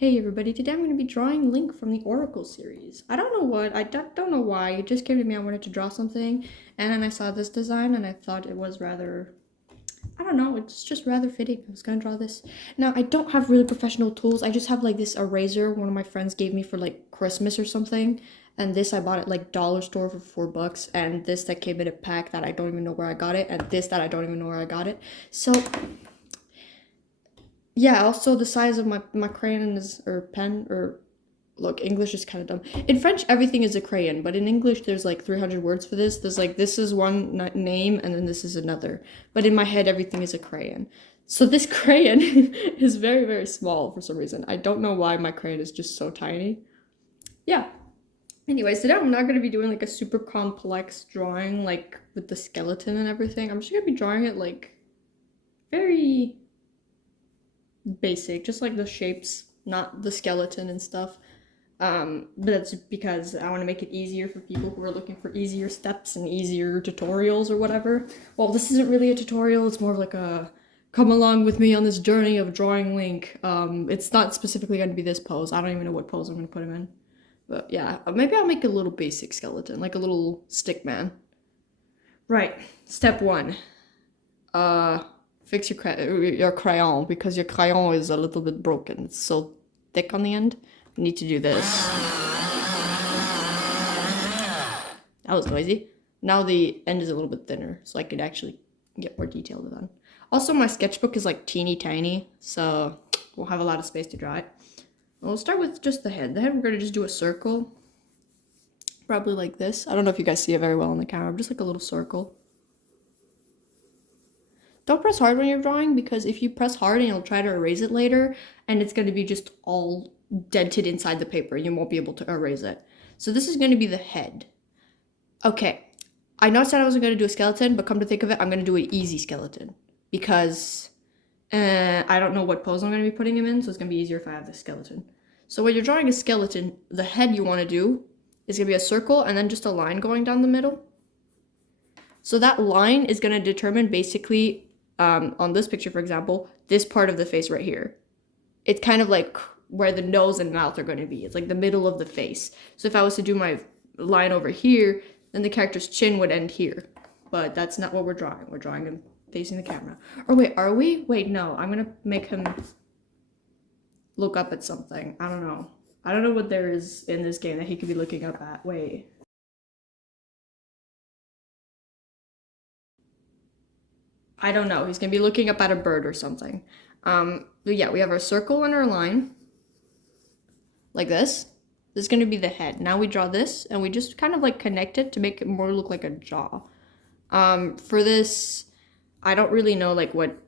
Hey everybody, today I'm going to be drawing Link from the Oracle series. I don't know what, don't know why, it just came to me I wanted to draw something, and then I saw this design and I thought it was rather, I don't know, it's just rather fitting. I was going to draw this. Now, I don't have really professional tools, I just have like this eraser one of my friends gave me for like Christmas or something, and this I bought at like dollar store for $4, and this that came in a pack that I don't even know where I got it, and this that I don't even know where I got it. So yeah, also the size of my crayon is, or pen, or look, English is kind of dumb. In French, everything is a crayon, but in English, there's like 300 words for this. There's like, this is one name, and then this is another. But in my head, everything is a crayon. So this crayon is very, very small for some reason. I don't know why my crayon is just so tiny. Yeah. Anyways, today I'm not going to be doing like a super complex drawing, like with the skeleton and everything. I'm just going to be drawing it like very basic, just like the shapes, not the skeleton and stuff. But that's because I want to make it easier for people who are looking for easier steps and easier tutorials or whatever. Well, this isn't really a tutorial, it's more of like a come along with me on this journey of drawing Link. It's not specifically going to be this pose. I don't even know what pose I'm going to put him in. But yeah, maybe I'll make a little basic skeleton, like a little stick man. Right, step one. Fix your crayon, because your crayon is a little bit broken. It's so thick on the end. You need to do this. That was noisy. Now the end is a little bit thinner, so I could actually get more detail done. Also, my sketchbook is like teeny tiny, so we'll have a lot of space to draw it. We'll start with just the head. The head, we're going to just do a circle. Probably like this. I don't know if you guys see it very well on the camera, just like a little circle. Don't press hard when you're drawing, because if you press hard and you'll try to erase it later, and it's going to be just all dented inside the paper, you won't be able to erase it. So this is going to be the head. Okay, I know I said I wasn't going to do a skeleton, but come to think of it, I'm going to do an easy skeleton, because I don't know what pose I'm going to be putting him in, so it's going to be easier if I have the skeleton. So when you're drawing a skeleton, the head you want to do is going to be a circle and then just a line going down the middle. So that line is going to determine basically, on this picture, for example, this part of the face right here. It's kind of like where the nose and mouth are going to be. It's like the middle of the face. So if I was to do my line over here, then the character's chin would end here. But that's not what we're drawing. We're drawing him facing the camera. Or wait, are we? Wait, no. I'm going to make him look up at something. I don't know. I don't know what there is in this game that he could be looking up at. Wait. I don't know. He's going to be looking up at a bird or something. But yeah, we have our circle and our line. Like this. This is going to be the head. Now we draw this, and we just kind of like connect it to make it more look like a jaw. For this, I don't really know like what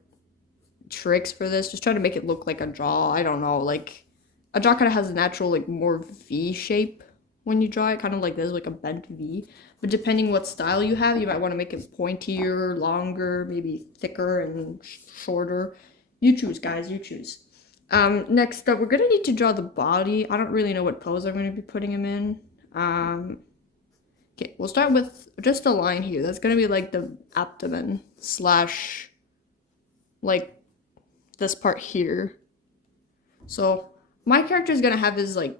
tricks for this. Just try to make it look like a jaw. I don't know. Like, a jaw kind of has a natural like more V shape when you draw it. Kind of like this, like a bent V. But depending what style you have, you might want to make it pointier, longer, maybe thicker and shorter. You choose, guys, you choose. Next up, we're going to need to draw the body. I don't really know what pose I'm going to be putting him in. Okay, we'll start with just a line here. That's going to be like the abdomen slash like this part here. So my character is going to have his like,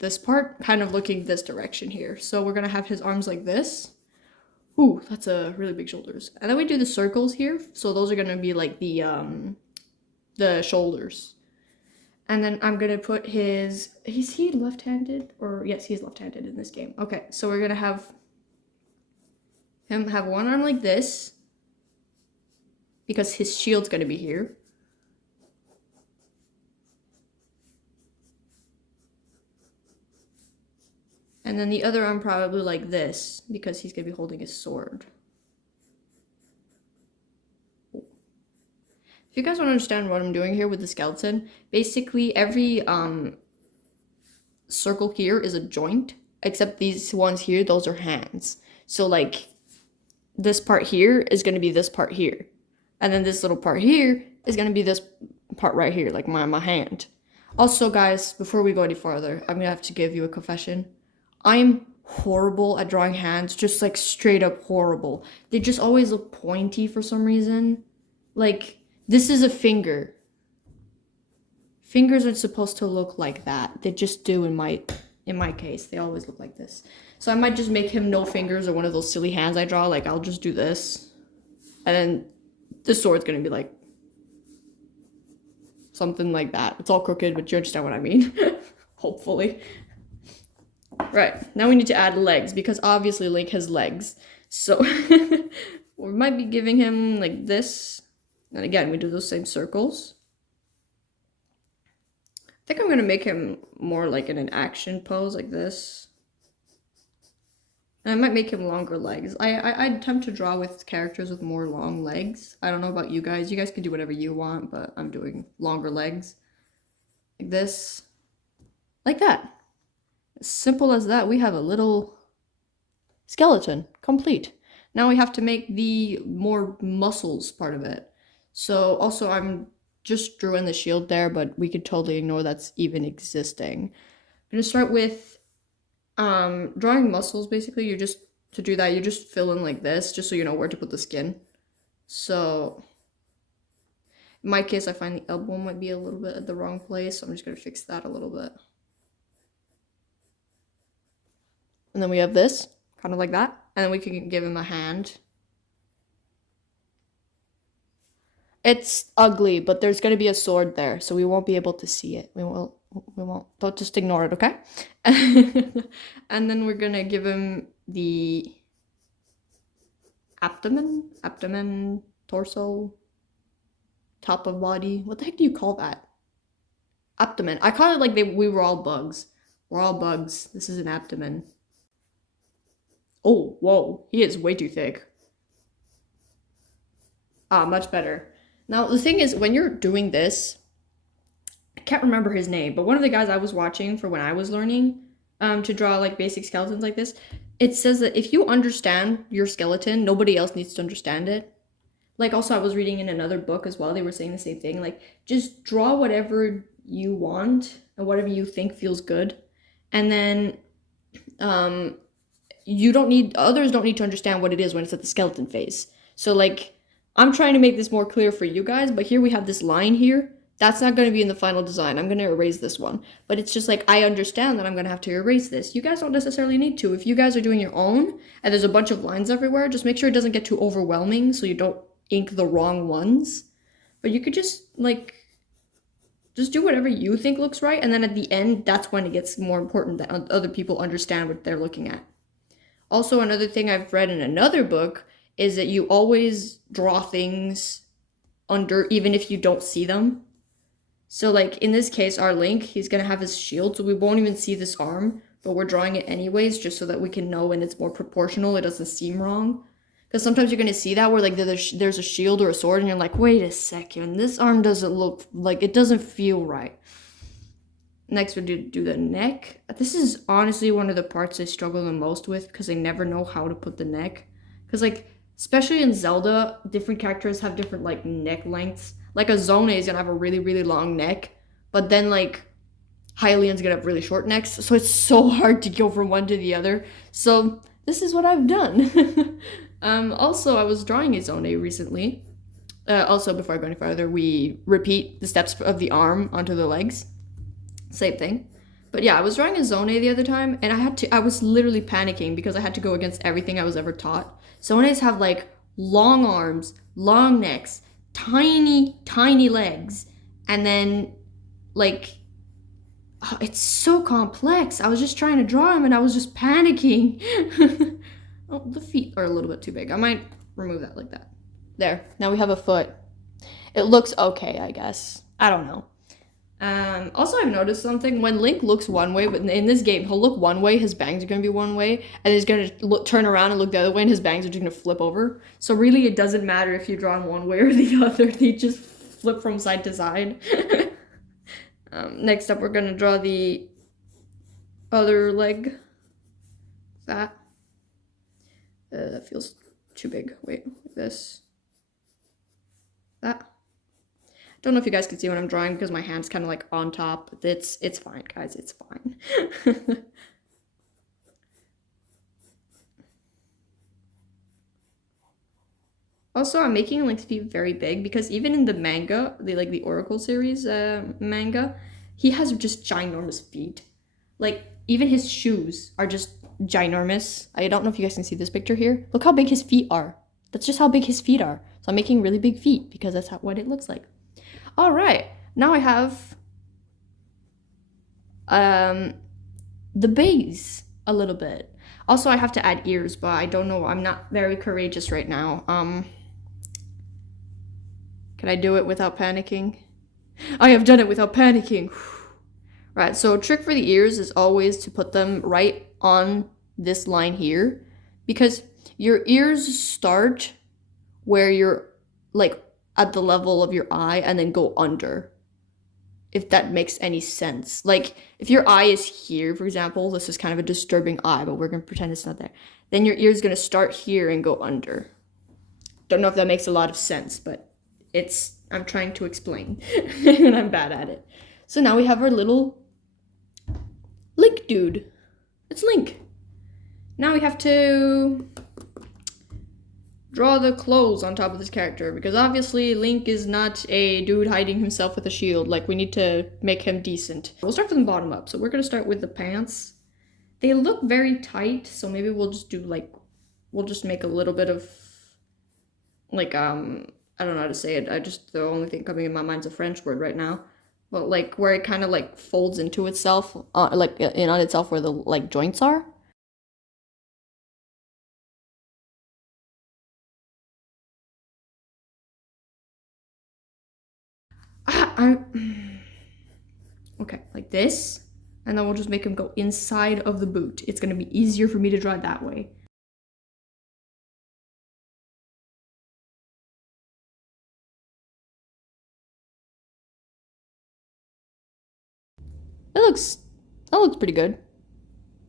this part kind of looking this direction here. So we're going to have his arms like this. Ooh, that's a really big shoulders. And then we do the circles here. So those are going to be like the shoulders. And then I'm going to put is he left-handed? Or yes, he's left-handed in this game. Okay, so we're going to have him have one arm like this, because his shield's going to be here. And then the other arm probably like this, because he's going to be holding his sword. If you guys don't understand what I'm doing here with the skeleton, basically every circle here is a joint, except these ones here, those are hands. So like this part here is going to be this part here. And then this little part here is going to be this part right here, like my hand. Also, guys, before we go any farther, I'm going to have to give you a confession. I'm horrible at drawing hands, just like straight up horrible. They just always look pointy for some reason. Like, this is a finger. fingers aren't supposed to look like that. They just do in my case. They always look like this. So I might just make him no fingers or one of those silly hands I draw. Like I'll just do this. And then the sword's gonna be like something like that. It's all crooked, but you understand what I mean. Hopefully. Right, now we need to add legs because obviously Link has legs. So we might be giving him like this. And again, we do those same circles. I think I'm gonna make him more like in an action pose like this. And I might make him longer legs. I attempt to draw with characters with more long legs. I don't know about you guys. You guys can do whatever you want, but I'm doing longer legs. Like this. Like that. As simple as that, we have a little skeleton. Complete. Now we have to make the more muscles part of it. So also I'm just drew in the shield there, but we could totally ignore that's even existing. I'm gonna start with drawing muscles. Basically, to do that you just fill in like this just so you know where to put the skin. So in my case I find the elbow might be a little bit at the wrong place, so I'm just gonna fix that a little bit. And then we have this kind of like that, and then we can give him a hand. It's ugly, but there's gonna be a sword there, so we won't be able to see it. We won't. Don't just ignore it, okay? And then we're gonna give him the abdomen, torso, top of body. What the heck do you call that? Abdomen. I call it like we were all bugs. We're all bugs. This is an abdomen. Oh, whoa. He is way too thick. Ah, much better. Now, the thing is, when you're doing this, I can't remember his name, but one of the guys I was watching for when I was learning to draw like basic skeletons like this, it says that if you understand your skeleton, nobody else needs to understand it. Like also I was reading in another book as well, they were saying the same thing. Like just draw whatever you want and whatever you think feels good. And then others don't need to understand what it is when it's at the skeleton phase. So like I'm trying to make this more clear for you guys, but here we have this line here. That's not going to be in the final design. I'm going to erase this one. But it's just like, I understand that I'm going to have to erase this. You guys don't necessarily need to. If you guys are doing your own, and there's a bunch of lines everywhere, just make sure it doesn't get too overwhelming so you don't ink the wrong ones. But you could just, like, just do whatever you think looks right, and then at the end, that's when it gets more important that other people understand what they're looking at. Also, another thing I've read in another book is that you always draw things under, even if you don't see them. So like in this case, our Link, he's gonna have his shield, so we won't even see this arm, but we're drawing it anyways, just so that we can know when it's more proportional, it doesn't seem wrong. Because sometimes you're gonna see that where like there's a shield or a sword, and you're like, wait a second, this arm doesn't look like, it doesn't feel right. Next, we do the neck. This is honestly one of the parts I struggle the most with because I never know how to put the neck. Because like, especially in Zelda, different characters have different like neck lengths. Like a Zone is gonna have a really, really long neck, but then like Hylian's gonna have really short necks, so it's so hard to go from one to the other. So this is what I've done. Also, I was drawing a Zone recently. Also, before I go any further, we repeat the steps of the arm onto the legs. Same thing. But yeah, I was drawing a Zone the other time, and I was literally panicking because I had to go against everything I was ever taught. Zones have like long arms, long necks, tiny, tiny legs, and then like, oh, it's so complex. I was just trying to draw them and I was just panicking. Oh, the feet are a little bit too big. I might remove that like that. There, now we have a foot. It looks okay, I guess. I don't know. Also, I've noticed something. When Link looks one way, but in this game, he'll look one way, his bangs are going to be one way, and he's going to turn around and look the other way, and his bangs are just going to flip over. So really, it doesn't matter if you draw in one way or the other. They just flip from side to side. Next up, we're going to draw the other leg. That feels too big. Wait, like this. That. Don't know if you guys can see what I'm drawing because my hand's kind of like on top. It's fine, guys. It's fine. Also, I'm making Link's feet very big because even in the manga, the Oracle series manga, He has just ginormous feet. Like, even his shoes are just ginormous. I don't know if you guys can see this picture here. Look how big his feet are. That's just how big his feet are. So I'm making really big feet because that's what it looks like. All right, now I have the base a little bit. Also, I have to add ears, but I don't know. I'm not very courageous right now. Can I do it without panicking? I have done it without panicking. Right, so a trick for the ears is always to put them right on this line here, because your ears start where you're like at the level of your eye and then go under, if that makes any sense. Like if your eye is here, for example, this is kind of a disturbing eye, but we're gonna pretend it's not there. Then your ear is gonna start here and go under. Don't know if that makes a lot of sense, but I'm trying to explain and I'm bad at it. So now we have our little Link dude. It's Link. Now we have to draw the clothes on top of this character, because obviously Link is not a dude hiding himself with a shield. Like, we need to make him decent. We'll start from the bottom up. So we're gonna start with the pants. They look very tight, so maybe we'll just do we'll just make a little bit of like, I don't know how to say it. The only thing coming in my mind's a French word right now. But like where it kind of like folds into itself, like in on itself where the like joints are. I okay, like this, and then we'll just make him go inside of the boot. It's gonna be easier for me to draw it that way. It looks, that looks pretty good.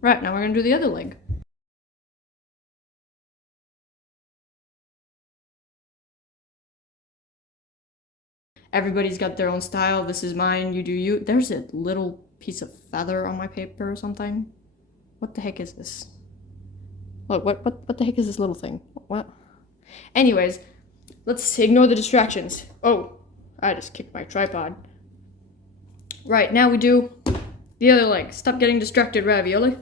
Right, now we're gonna do the other leg. Everybody's got their own style. This is mine, you do you. There's a little piece of feather on my paper or something. What the heck is this? Look, what the heck is this little thing? What? Anyways, let's ignore the distractions. Oh, I just kicked my tripod. Right, now we do the other leg. Stop getting distracted, Ravioli.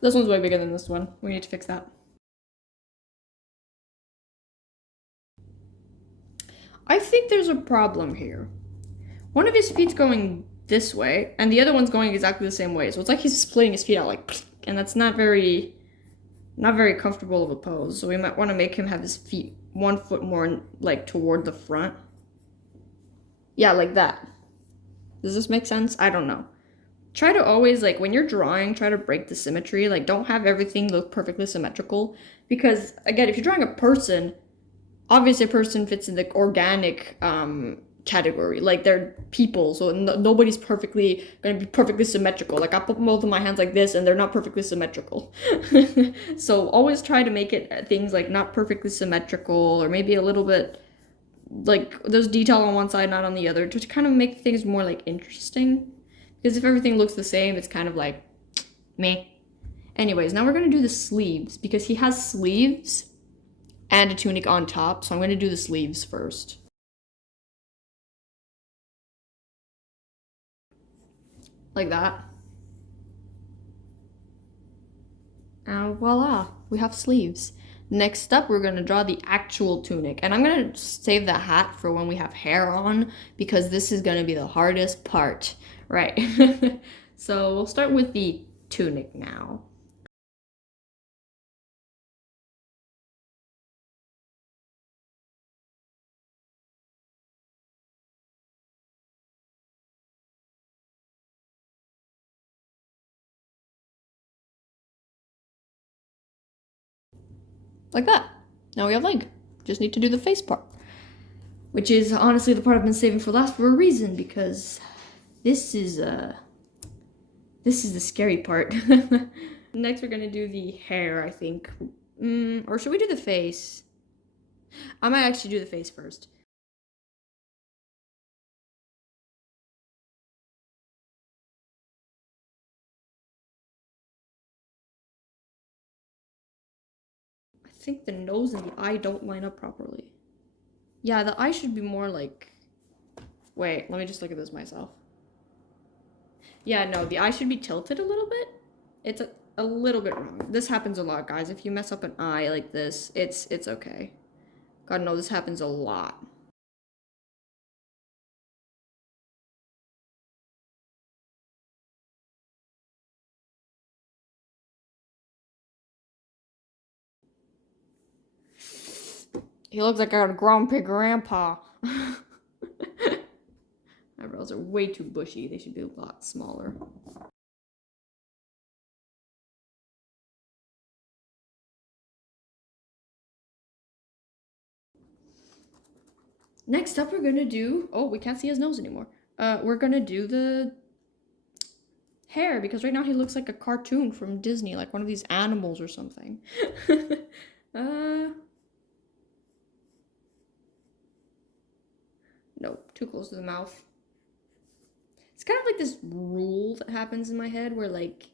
This one's way bigger than this one. We need to fix that. I think there's a problem here. One of his feet's going this way, and the other one's going exactly the same way. So it's like he's splitting his feet out like, and that's not very comfortable of a pose. So we might want to make him have his feet 1 foot more like toward the front. Yeah, like that. Does this make sense? I don't know. Try to always, like, when you're drawing, try to break the symmetry. Like, don't have everything look perfectly symmetrical. Because, again, if you're drawing a person, obviously a person fits in the organic category. Like, they're people, so nobody's perfectly going to be perfectly symmetrical. Like, I put both of my hands like this, and they're not perfectly symmetrical. So always try to make it things, like, not perfectly symmetrical, or maybe a little bit, like, there's detail on one side, not on the other, to kind of make things more, like, interesting. Because if everything looks the same, it's kind of like, meh. Anyways, now we're going to do the sleeves, because he has sleeves and a tunic on top, so I'm going to do the sleeves first. Like that. And voila, we have sleeves. Next up, we're going to draw the actual tunic. And I'm going to save the hat for when we have hair on, because this is going to be the hardest part. Right. So we'll start with the tunic now. Like that. Now we have leg. Just need to do the face part. Which is honestly the part I've been saving for last for a reason, because this is the scary part. Next we're gonna do the hair, I think. Or should we do the face? I might actually do the face first. I think the nose and the eye don't line up properly. Yeah, the eye should be more like... Wait, let me just look at this myself. Yeah, no, the eye should be tilted a little bit. It's a little bit wrong. This happens a lot, guys. If you mess up an eye like this, it's okay. God, no, this happens a lot. He looks like a grumpy grandpa. Eyebrows are way too bushy. They should be a lot smaller. Next up, we're gonna do... Oh, we can't see his nose anymore. We're gonna do the hair, because right now he looks like a cartoon from Disney, like one of these animals or something. uh... Nope, too close to the mouth. It's kind of like this rule that happens in my head where, like,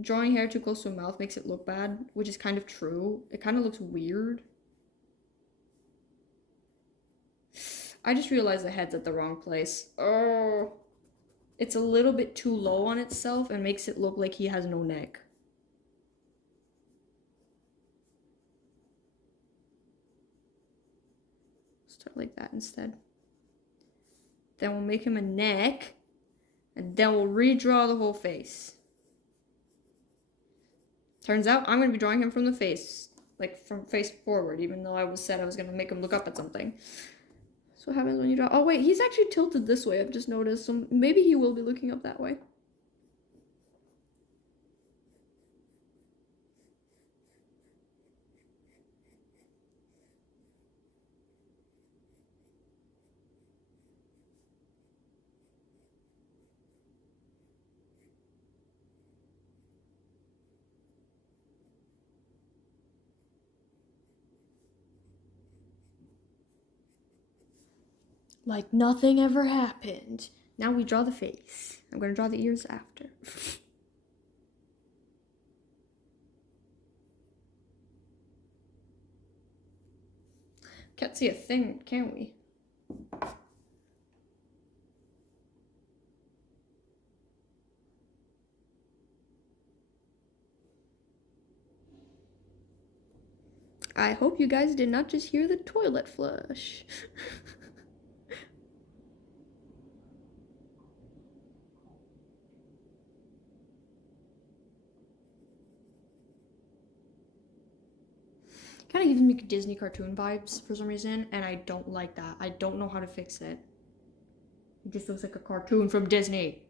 drawing hair too close to a mouth makes it look bad, which is kind of true. It kind of looks weird. I just realized the head's at the wrong place. Oh. It's a little bit too low on itself and makes it look like he has no neck. Start like that instead. Then we'll make him a neck, and then we'll redraw the whole face. Turns out I'm going to be drawing him from the face, like from face forward, even though I said I was going to make him look up at something. That's what happens when you draw. Oh wait, he's actually tilted this way, I've just noticed, so maybe he will be looking up that way. Like nothing ever happened. Now we draw the face. I'm going to draw the ears after. Can't see a thing, can we? I hope you guys did not just hear the toilet flush. Kind of gives me Disney cartoon vibes for some reason, and I don't like that. I don't know how to fix it. It just looks like a cartoon from Disney.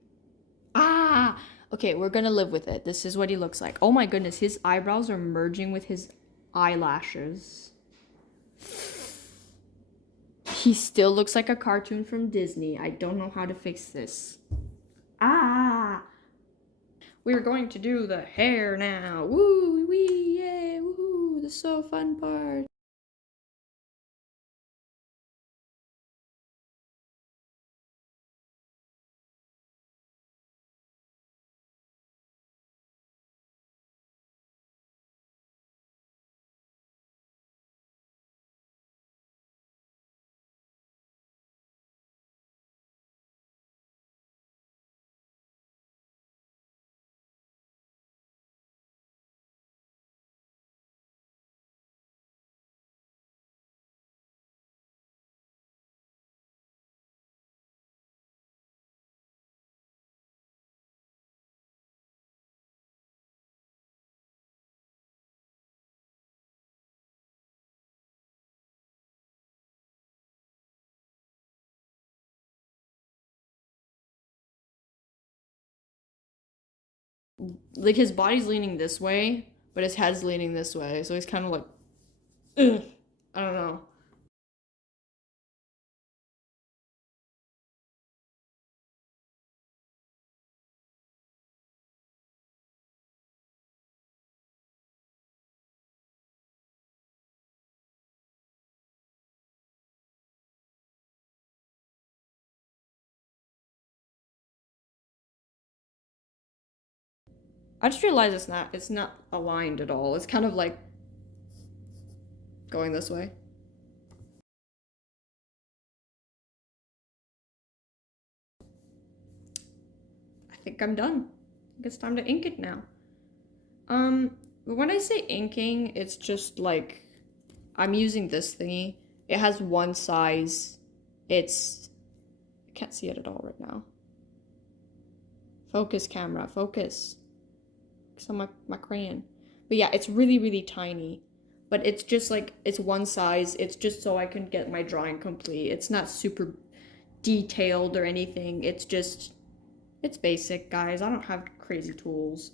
Ah! Okay, we're gonna live with it. This is what he looks like. Oh my goodness, his eyebrows are merging with his eyelashes. He still looks like a cartoon from Disney. I don't know how to fix this. Ah! We're going to do the hair now. Woo wee, yay, woohoo! This is so fun part. Like his body's leaning this way, but his head's leaning this way, so he's kind of like, ugh. I don't know. I just realized it's not aligned at all. It's kind of like going this way. think I'm done. I think it's time to ink it now. But when I say inking, it's just like, I'm using this thingy. It has one size. I can't see it at all right now. Focus, camera, focus. Focus on my crayon. But yeah, it's really, really tiny. But it's just like, it's one size. It's just so I can get my drawing complete. It's not super detailed or anything. It's just, it's basic, guys. I don't have crazy tools.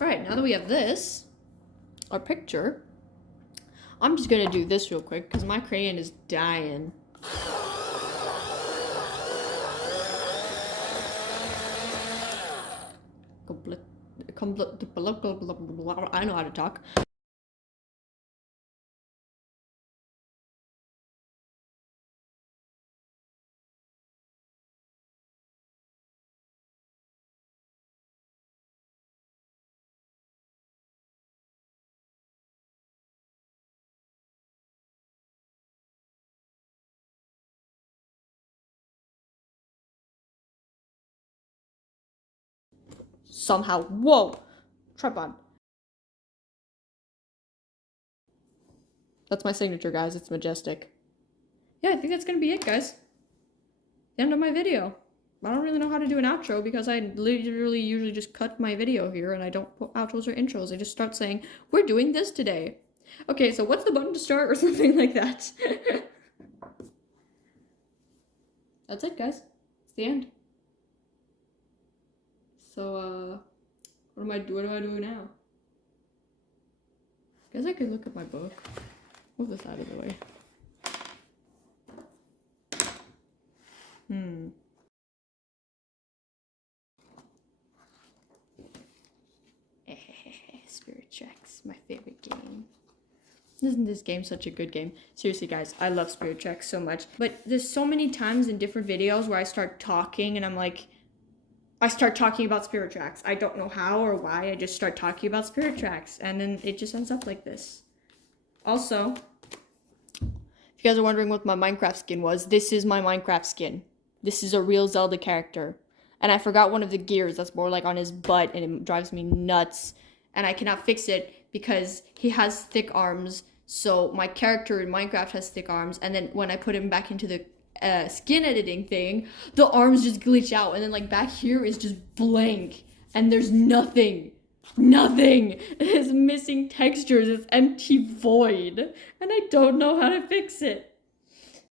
Alright, now that we have this, our picture, I'm just gonna do this real quick because my crayon is dying. I know how to talk. Somehow, whoa, tripod. That's my signature, guys. It's majestic. Yeah, I think that's gonna be it, guys. The end of my video. I don't really know how to do an outro because I literally usually just cut my video here and I don't put outros or intros. I just start saying, we're doing this today. Okay, so what's the button to start or something like that? That's it, guys. It's the end. So, what do I do now? Guess I could look at my book. Move this out of the way. Spirit Tracks, my favorite game. Isn't this game such a good game? Seriously, guys, I love Spirit Tracks so much. But there's so many times in different videos where I start talking and I'm like, I start talking about Spirit Tracks. I don't know how or why, I just start talking about Spirit Tracks. And then it just ends up like this. Also, if you guys are wondering what my Minecraft skin was, this is my Minecraft skin. This is a real Zelda character. And I forgot one of the gears that's more like on his butt and it drives me nuts. And I cannot fix it because he has thick arms. So my character in Minecraft has thick arms. And then when I put him back into the skin editing thing, the arms just glitch out. And then like back here is just blank. And there's nothing. Nothing. It is missing textures. It's empty void. And I don't know how to fix it.